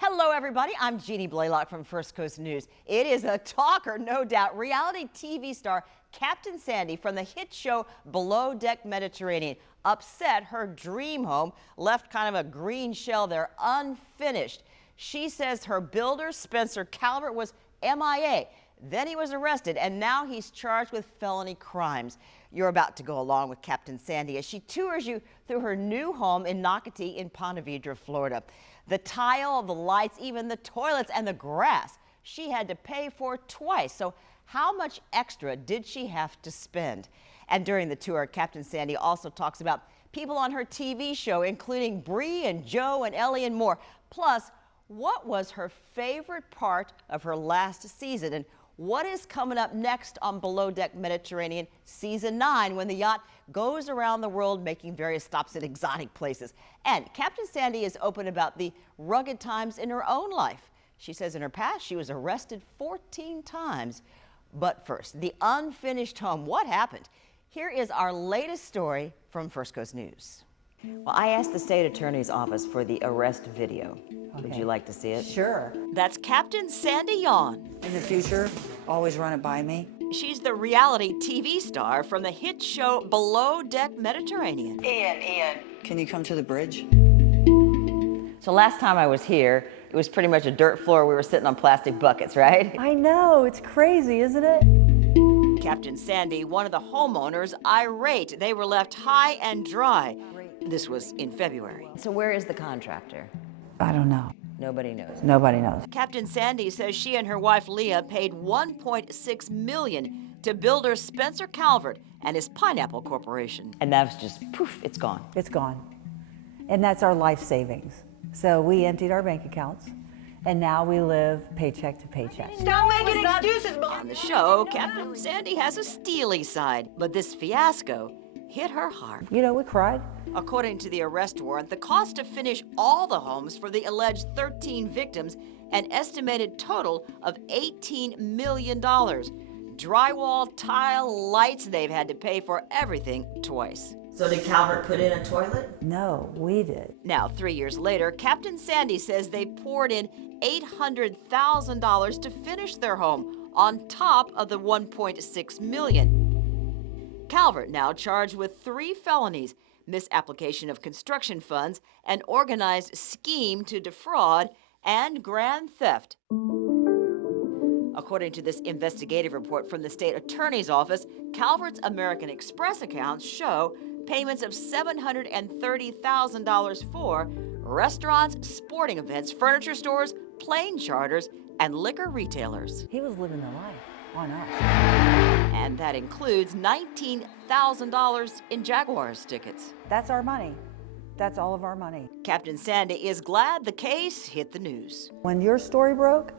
Hello, everybody. I'm Jeannie Blaylock from First Coast News. It is a talker, no doubt. Reality TV star Captain Sandy from the hit show Below Deck Mediterranean upset her dream home, left kind of a green shell there unfinished. She says her builder, Spencer Calvert, was MIA. Then he was arrested, and now he's charged with felony crimes. You're about to go along with Captain Sandy as she tours you through her new home in Nocatee in Ponte Vedra, Florida. The tile, the lights, even the toilets and the grass she had to pay for twice. So how much extra did she have to spend? And during the tour, Captain Sandy also talks about people on her TV show, including Bree and Joe and Ellie and more. Plus, what was her favorite part of her last season? And what is coming up next on Below Deck Mediterranean Season 9 when the yacht goes around the world making various stops at exotic places? And Captain Sandy is open about the rugged times in her own life. She says in her past she was arrested 14 times. But first, the unfinished home. What happened? Here is our latest story from First Coast News. Well, I asked the state attorney's office for the arrest video. Okay. Would you like to see it? Sure. That's Captain Sandy Yawn. In the future, always run it by me. She's the reality TV star from the hit show Below Deck Mediterranean. Ian, can you come to the bridge? So last time I was here, it was pretty much a dirt floor. We were sitting on plastic buckets, right? I know, it's crazy, isn't it? Captain Sandy, one of the homeowners, irate. They were left high and dry. This was in February. So where is the contractor? I don't know. Nobody knows. Nobody knows. Captain Sandy says she and her wife Leah paid $1.6 million to builder Spencer Calvert and his Pineapple Corporation. And that was just poof, it's gone. It's gone. And that's our life savings. So we emptied our bank accounts, and now we live paycheck to paycheck. Don't make any excuses, Mom. On the show, Captain Sandy has a steely side, but this fiasco hit her hard. You know, we cried. According to the arrest warrant, the cost to finish all the homes for the alleged 13 victims, an estimated total of $18 million. Drywall, tile, lights, they've had to pay for everything twice. So did Calvert put in a toilet? No, we did. Now, 3 years later, Captain Sandy says they poured in $800,000 to finish their home on top of the $1.6 million. Calvert now charged with 3 felonies: misapplication of construction funds, an organized scheme to defraud, and grand theft. According to this investigative report from the state attorney's office, Calvert's American Express accounts show payments of $730,000 for restaurants, sporting events, furniture stores, plane charters, and liquor retailers. He was living the life on us. And that includes $19,000 in Jaguars tickets. That's our money. That's all of our money. Captain Sandy is glad the case hit the news. When your story broke,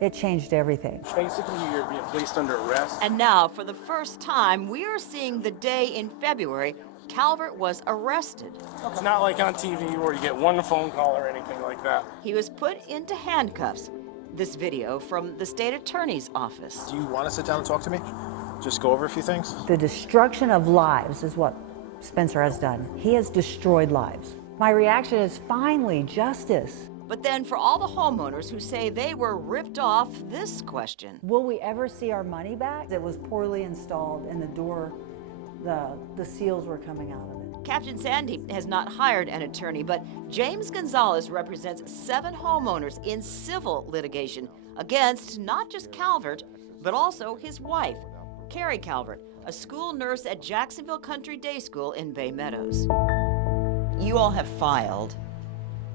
it changed everything. Basically, you're being placed under arrest. And now, for the first time, we are seeing the day in February Calvert was arrested. It's not like on TV where you get one phone call or anything like that. He was put into handcuffs. This video from the state attorney's office. Do you want to sit down and talk to me? Just go over a few things? The destruction of lives is what Spencer has done. He has destroyed lives. My reaction is finally justice. But then for all the homeowners who say they were ripped off, this question. Will we ever see our money back? It was poorly installed and the door, the seals were coming out of it. Captain Sandy has not hired an attorney, but James Gonzalez represents 7 homeowners in civil litigation against not just Calvert, but also his wife, Carrie Calvert, a school nurse at Jacksonville Country Day School in Bay Meadows. You all have filed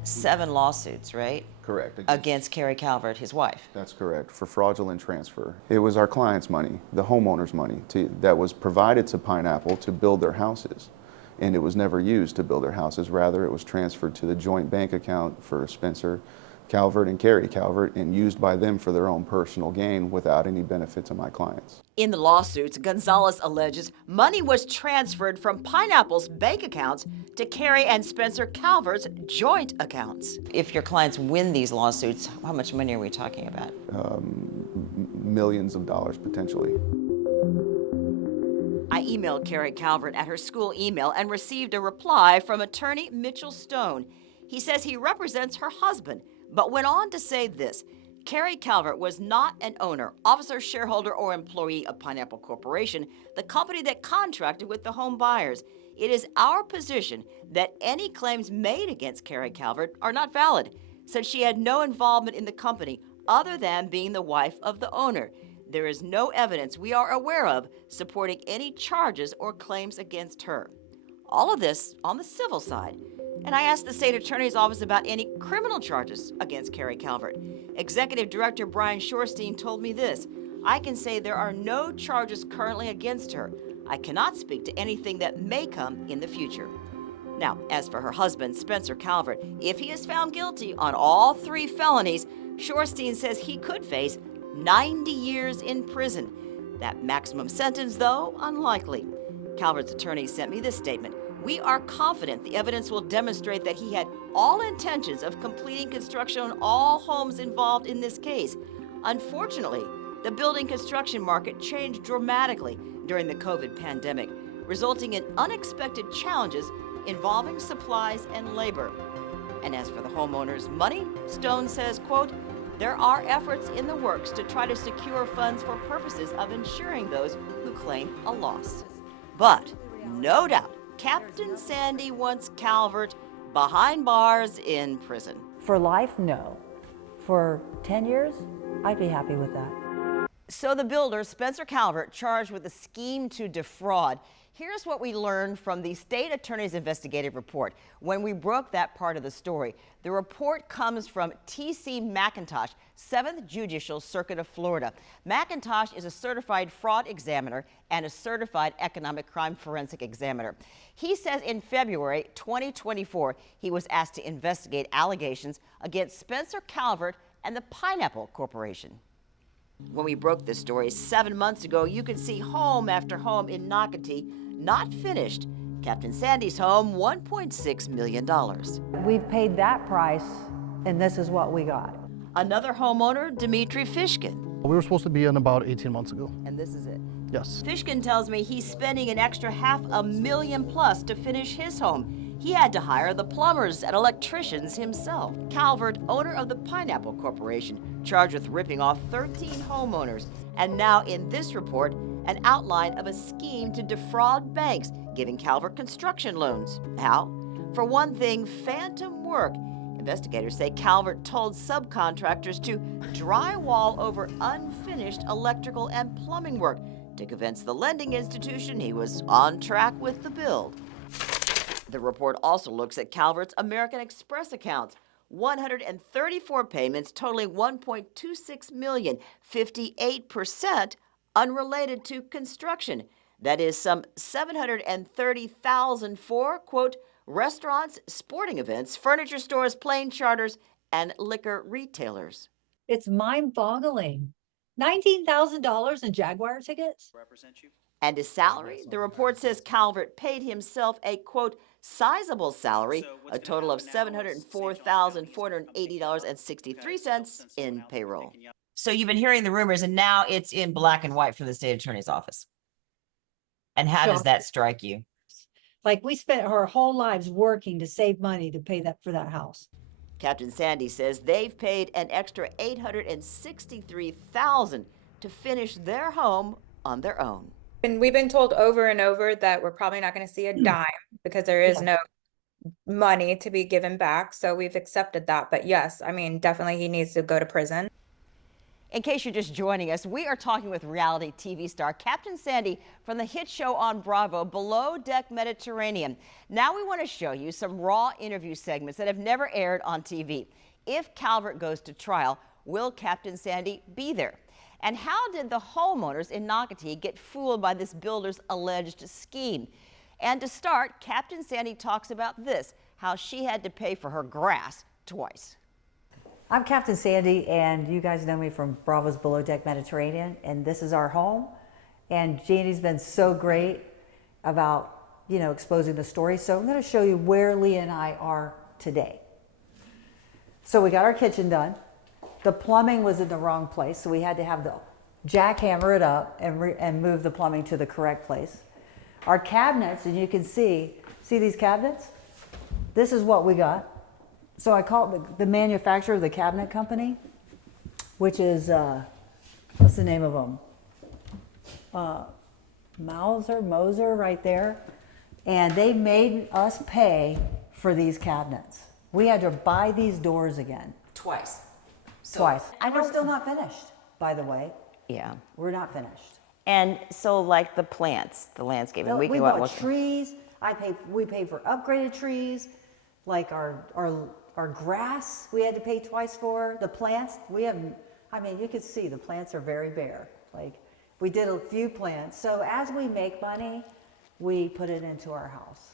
7 lawsuits, right? Correct. Against Carrie Calvert, his wife. That's correct, for fraudulent transfer. It was our client's money, the homeowner's money, that was provided to Pineapple to build their houses. And it was never used to build their houses. Rather, it was transferred to the joint bank account for Spencer Calvert and Carrie Calvert and used by them for their own personal gain without any benefit to my clients. In the lawsuits, Gonzalez alleges money was transferred from Pineapple's bank accounts to Carrie and Spencer Calvert's joint accounts. If your clients win these lawsuits, how much money are we talking about? Millions of dollars, potentially. I emailed Carrie Calvert at her school email and received a reply from attorney Mitchell Stone. He says he represents her husband, but went on to say this: Carrie Calvert was not an owner, officer, shareholder, or employee of Pineapple Corporation, the company that contracted with the home buyers. It is our position that any claims made against Carrie Calvert are not valid, since she had no involvement in the company other than being the wife of the owner. There is no evidence we are aware of supporting any charges or claims against her. All of this on the civil side. And I asked the state attorney's office about any criminal charges against Carrie Calvert. Executive Director Brian Shorstein told me this: I can say there are no charges currently against her. I cannot speak to anything that may come in the future. Now, as for her husband, Spencer Calvert, if he is found guilty on all 3 felonies, Shorstein says he could face 90 years in prison. That maximum sentence, though, unlikely. Calvert's attorney sent me this statement: we are confident the evidence will demonstrate that he had all intentions of completing construction on all homes involved in this case. Unfortunately, the building construction market changed dramatically during the COVID pandemic, resulting in unexpected challenges involving supplies and labor. And as for the homeowners' money, Stone says, quote, there are efforts in the works to try to secure funds for purposes of insuring those who claim a loss. But no doubt, Captain Sandy wants Calvert behind bars in prison. For life, no. For 10 years, I'd be happy with that. So the builder, Spencer Calvert, charged with a scheme to defraud. Here's what we learned from the state attorney's investigative report when we broke that part of the story. The report comes from T.C. McIntosh, 7th Judicial Circuit of Florida. McIntosh is a certified fraud examiner and a certified economic crime forensic examiner. He says in February 2024, he was asked to investigate allegations against Spencer Calvert and the Pineapple Corporation. When we broke this story 7 months ago, you could see home after home in Nocatee not finished. Captain Sandy's home, $1.6 million. We've paid that price, and this is what we got. Another homeowner, Dimitri Fishkin. We were supposed to be in about 18 months ago. And this is it. Yes. Fishkin tells me he's spending an extra $500,000 plus to finish his home. He had to hire the plumbers and electricians himself. Calvert, owner of the Pineapple Corporation, charged with ripping off 13 homeowners. And now in this report, an outline of a scheme to defraud banks, giving Calvert construction loans. How? For one thing, phantom work. Investigators say Calvert told subcontractors to drywall over unfinished electrical and plumbing work to convince the lending institution he was on track with the build. The report also looks at Calvert's American Express accounts. 134 payments totaling $1.26 million, 58% unrelated to construction. That is some $730,000 for, quote, restaurants, sporting events, furniture stores, plane charters, and liquor retailers. It's mind-boggling. $19,000 in Jaguar tickets? And his salary? The report says Calvert paid himself a, quote, sizable salary, a total of $704,480.63 in payroll. So you've been hearing the rumors, and now it's in black and white from the state attorney's office. And how does that strike you? Like, we spent our whole lives working to save money to pay that for that house. Captain Sandy says they've paid an extra $863,000 to finish their home on their own. And we've been told over and over that we're probably not going to see a dime because there is no money to be given back. So we've accepted that. But yes, I mean, definitely he needs to go to prison. In case you're just joining us, we are talking with reality TV star Captain Sandy from the hit show on Bravo, Below Deck Mediterranean. Now we want to show you some raw interview segments that have never aired on TV. If Calvert goes to trial, will Captain Sandy be there? And how did the homeowners in Nocatee get fooled by this builder's alleged scheme? And to start, Captain Sandy talks about this, how she had to pay for her grass twice. I'm Captain Sandy, and you guys know me from Bravo's Below Deck Mediterranean, and this is our home. And Jeannie's been so great about, exposing the story. So I'm going to show you where Leah and I are today. So we got our kitchen done. The plumbing was in the wrong place, so we had to have the jackhammer it up and move the plumbing to the correct place. Our cabinets, and you can see these cabinets? This is what we got. So I called the manufacturer of the cabinet company, which is, what's the name of them? Moser, right there. And they made us pay for these cabinets. We had to buy these doors again. Twice. Twice. I We're don't- still not finished, by the way. Yeah. We're not finished. And so like the plants, the landscaping, we can go out and bought look. trees. We paid for upgraded trees, like our grass. We had to pay twice for the plants. We haven't. I mean, you could see the plants are very bare. Like we did a few plants. So as we make money, we put it into our house.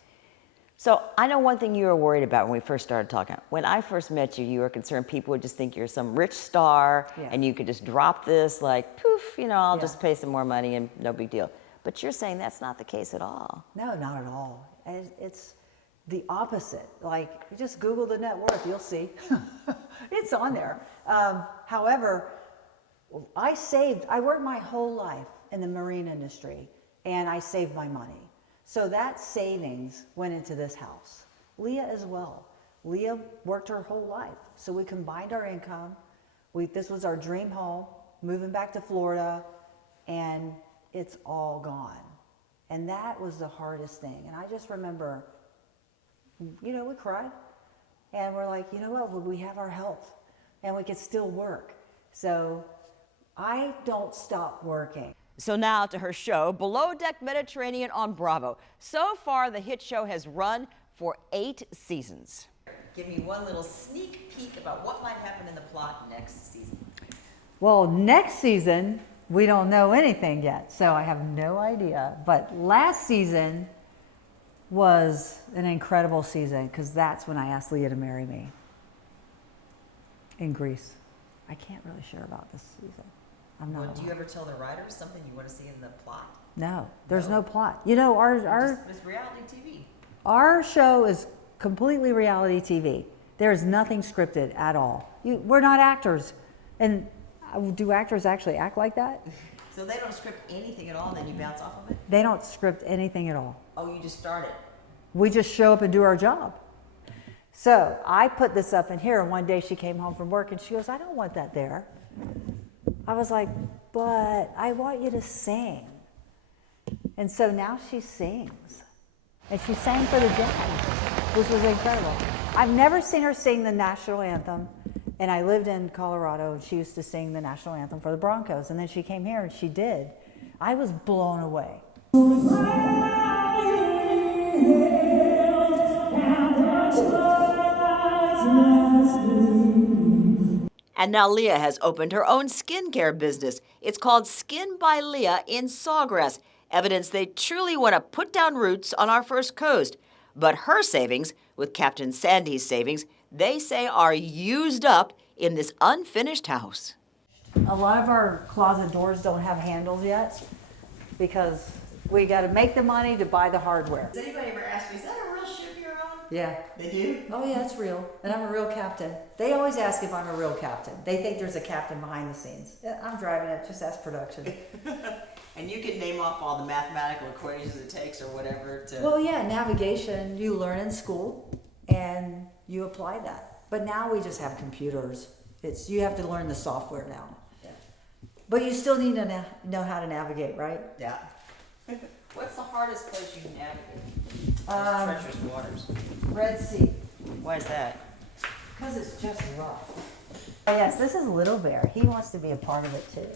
So I know one thing you were worried about when we first started talking. When I first met you, you were concerned people would just think you're some rich star Yeah. and you could just drop this like poof, I'll Yeah. just pay some more money and no big deal. But you're saying that's not the case at all. No, not at all. And it's the opposite. Like, you just Google the net worth, you'll see. It's on there. However, I worked my whole life in the marine industry, and I saved my money. So that savings went into this house. Leah as well. Leah worked her whole life. So we combined our income. This was our dream home, moving back to Florida, and it's all gone. And that was the hardest thing. And I just remember, we cried. And we're like, you know what, we have our health and we can still work. So I don't stop working. So now to her show, Below Deck Mediterranean on Bravo. So far, the hit show has run for 8 seasons. Give me one little sneak peek about what might happen in the plot next season. Well, next season, we don't know anything yet, so I have no idea. But last season was an incredible season because that's when I asked Leah to marry me in Greece. I can't really share about this season. I'm not. Do you ever tell the writers something you want to see in the plot? No, there's no plot. Our It's reality TV. Our show is completely reality TV. There's nothing scripted at all. We're not actors. And do actors actually act like that? So they don't script anything at all, and then you bounce off of it? They don't script anything at all. Oh, you just started. We just show up and do our job. So I put this up in here, and one day she came home from work and she goes, I don't want that there. I was like, but I want you to sing. And so now she sings. And she sang for the Jazz, which was incredible. I've never seen her sing the national anthem. And I lived in Colorado, and she used to sing the national anthem for the Broncos. And then she came here, and she did. I was blown away. And now Leah has opened her own skincare business. It's called Skin by Leah in Sawgrass. Evidence they truly want to put down roots on our first coast. But her savings, with Captain Sandy's savings, they say are used up in this unfinished house. A lot of our closet doors don't have handles yet because we got to make the money to buy the hardware. Does anybody ever ask me, is that a real ship you're on? Yeah. They do? Oh yeah, it's real. And I'm a real captain. They always ask if I'm a real captain. They think there's a captain behind the scenes. Yeah, I'm driving it, just ask production. And you can name off all the mathematical equations it takes or whatever to... Well, yeah, navigation you learn in school and you apply that. But now we just have computers. You have to learn the software now. Yeah. But you still need to know how to navigate, right? Yeah. What's the hardest place you navigate? Treacherous waters. Red Sea. Why is that? Because it's just rough. Oh, yes, this is Little Bear. He wants to be a part of it too.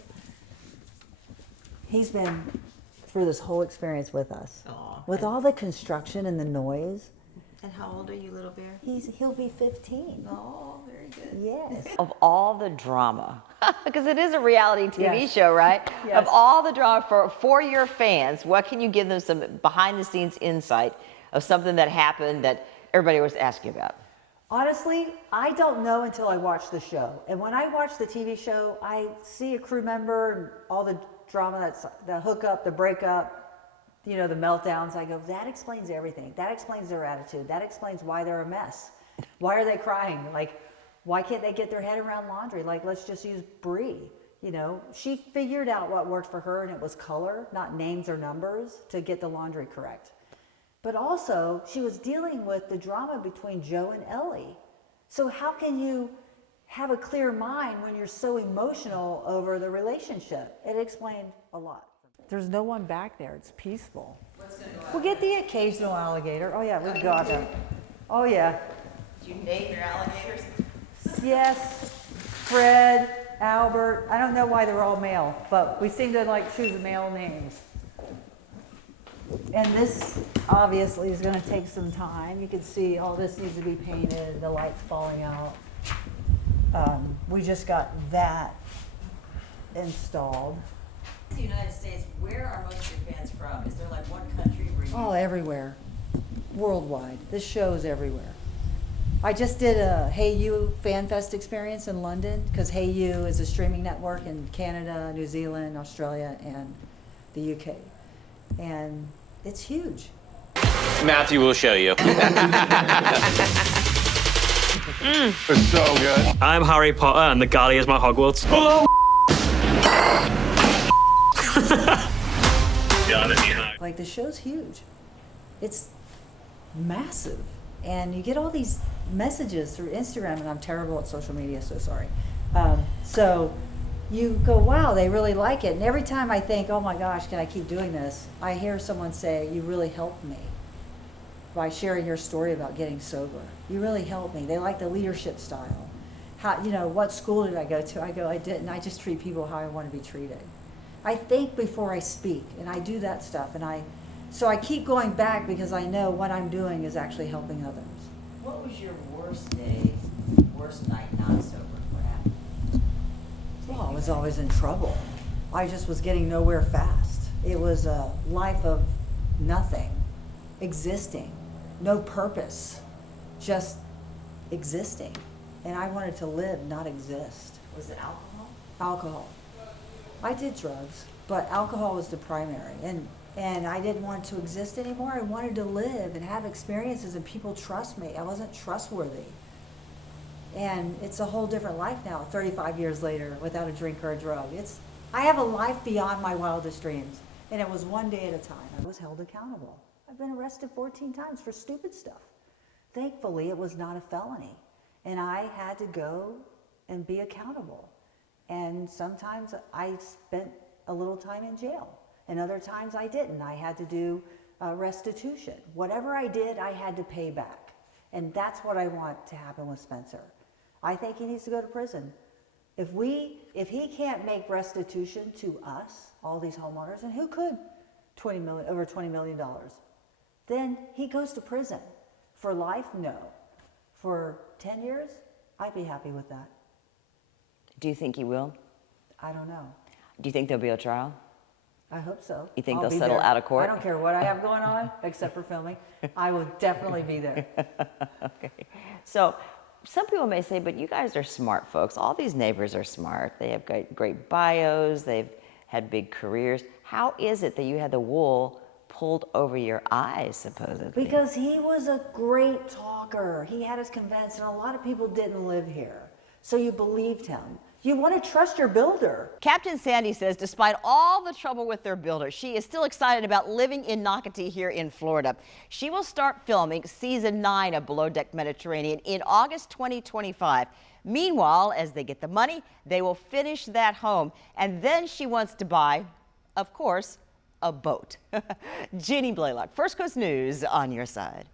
He's been through this whole experience with us. Aw. With all the construction and the noise. And how old are you, Little Bear? He'll be 15. Oh, very good. Yes. Of all the drama, because it is a reality TV Yes. show, right? Yes. Of all the drama for your fans, what can you give them some behind the scenes insight of something that happened that everybody was asking about? Honestly, I don't know until I watch the show. And when I watch the TV show, I see a crew member and all the drama, that's the hookup, the breakup, the meltdowns. I go, that explains everything. That explains their attitude. That explains why they're a mess. Why are they crying? Like, why can't they get their head around laundry? Like, let's just use Brie. She figured out what worked for her, and it was color, not names or numbers, to get the laundry correct. But also, she was dealing with the drama between Joe and Ellie. So how can you have a clear mind when you're so emotional over the relationship? It explained a lot. There's no one back there. It's peaceful. We'll get the occasional alligator. Oh yeah, we've got them. Oh yeah. Did you name your alligators? Yes. Fred, Albert. I don't know why they're all male, but we seem to like choose male names. And this obviously is going to take some time. You can see all this needs to be painted, the lights falling out. We just got that installed. The United States, where are most of your fans from? Is there like one country where you... Oh, everywhere. Worldwide. This show's everywhere. I just did a Hey You Fan Fest experience in London because Hey You is a streaming network in Canada, New Zealand, Australia, and the UK. And it's huge. Matthew will show you. It's so good. I'm Harry Potter and the galley is my Hogwarts. Oh! Like the show's huge. It's massive. And you get all these messages through Instagram, and I'm terrible at social media, so sorry. So you go, wow, they really like it. And every time I think, oh my gosh, can I keep doing this? I hear someone say, you really helped me by sharing your story about getting sober. You really helped me. They like the leadership style. How, you know, what school did I go to? I go, I didn't. I just treat people how I want to be treated. I think before I speak, and I do that stuff. So I keep going back because I know what I'm doing is actually helping others. What was your worst day, worst night not sober? What happened? Well, I was always in trouble. I just was getting nowhere fast. It was a life of nothing, existing, no purpose, just existing. And I wanted to live, not exist. Was it alcohol? Alcohol. I did drugs, but alcohol was the primary. And I didn't want to exist anymore. I wanted to live and have experiences and people trust me. I wasn't trustworthy. And it's a whole different life now, 35 years later, without a drink or a drug. I have a life beyond my wildest dreams. And it was one day at a time. I was held accountable. I've been arrested 14 times for stupid stuff. Thankfully, it was not a felony. And I had to go and be accountable. And sometimes I spent a little time in jail. And other times I didn't. I had to do restitution. Whatever I did, I had to pay back. And that's what I want to happen with Spencer. I think he needs to go to prison. If he can't make restitution to us, all these homeowners, and who could over $20 million, then he goes to prison. For life, no. For 10 years, I'd be happy with that. Do you think he will? I don't know. Do you think there'll be a trial? I hope so. You think I'll they'll be settle there. out of court? I don't care what I have going on, except for filming. I will definitely be there. Okay. So some people may say, but you guys are smart folks. All these neighbors are smart. They have great bios. They've had big careers. How is it that you had the wool pulled over your eyes, supposedly? Because he was a great talker. He had us convinced, and a lot of people didn't live here. So you believed him. You want to trust your builder. Captain Sandy says despite all the trouble with their builder, she is still excited about living in Nocatee here in Florida. She will start filming season 9 of Below Deck Mediterranean in August 2025. Meanwhile, as they get the money, they will finish that home. And then she wants to buy, of course, a boat. Jeannie Blaylock, First Coast News on your side.